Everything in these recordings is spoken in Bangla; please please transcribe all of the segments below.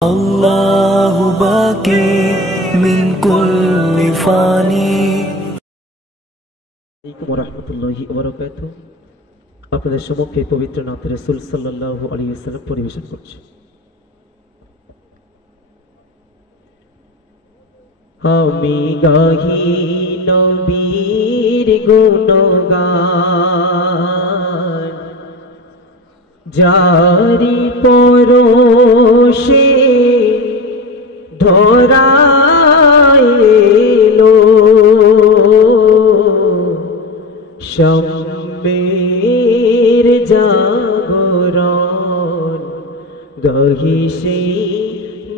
अल्लाहु बाकी मिन कुल्ली फानी। আসসালামু রাহমাতুল্লাহি ওয়া বারাকাতুহু। আপনাদের সম্মুখে পবিত্র নাত রাসূল সাল্লাল্লাহু আলাইহি ওয়াসাল্লাম পরিবেশন করছি। আমি গাহি নবীর গুণগান, জারি পরশে ধরাইলো শামের জাগরণ, গাহি সেই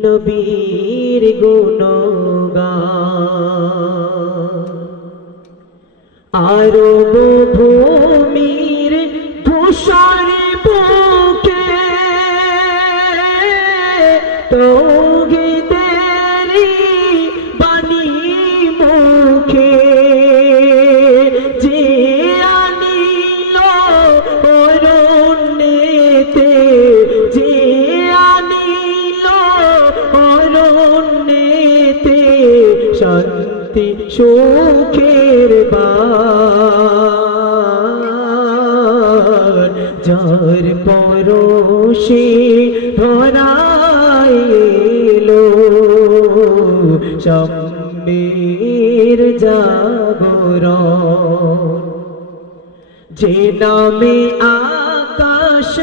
নবীর গুণগান। আরব ভূমির ধূসর বুকে তৌহিদেরি বাণী মুখে যে আনিল অরণ্যেতে, যে আনিল অরণ্যেতে শান্তি সুখের বাণ, যার পরশে ধরাইলো শামের জাগরণ। যে নামে আকাশ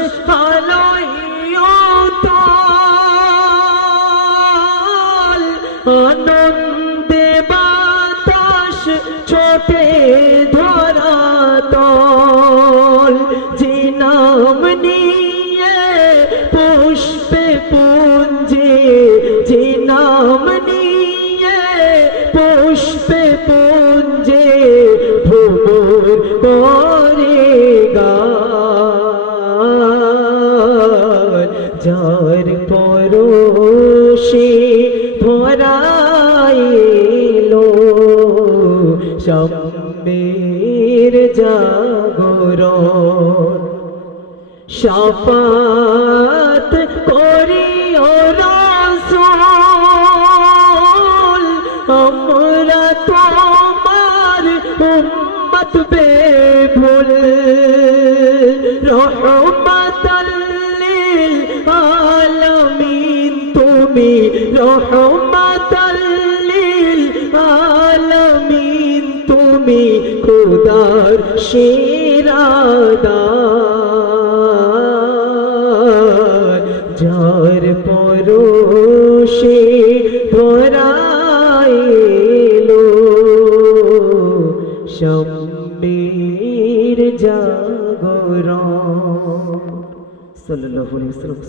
আলোয় উত্তাল, আনন্দে বাতাস ছোটে ধরাতল। যে নাম নিয়ে পুষ্পে পুঞ্জে, যে নাম নিয়ে পুষ্পে পুঞ্জে ভ্রমণ করে গান, যার পরশে ধরাইলো শামের জাগরণ। শাফাত করিও রাসূল, আমরা তোমার উম্মত বেভুল। রহমাতাল লিল আলামিন তুমি, রহমাতাল লিল আলামিন তুমি, খোদার সেরা দান, যার পরশে ধরাইলো শামের জাগরণ। সাল্লাল্লাহু আলাইহি ওয়াসাল্লাম।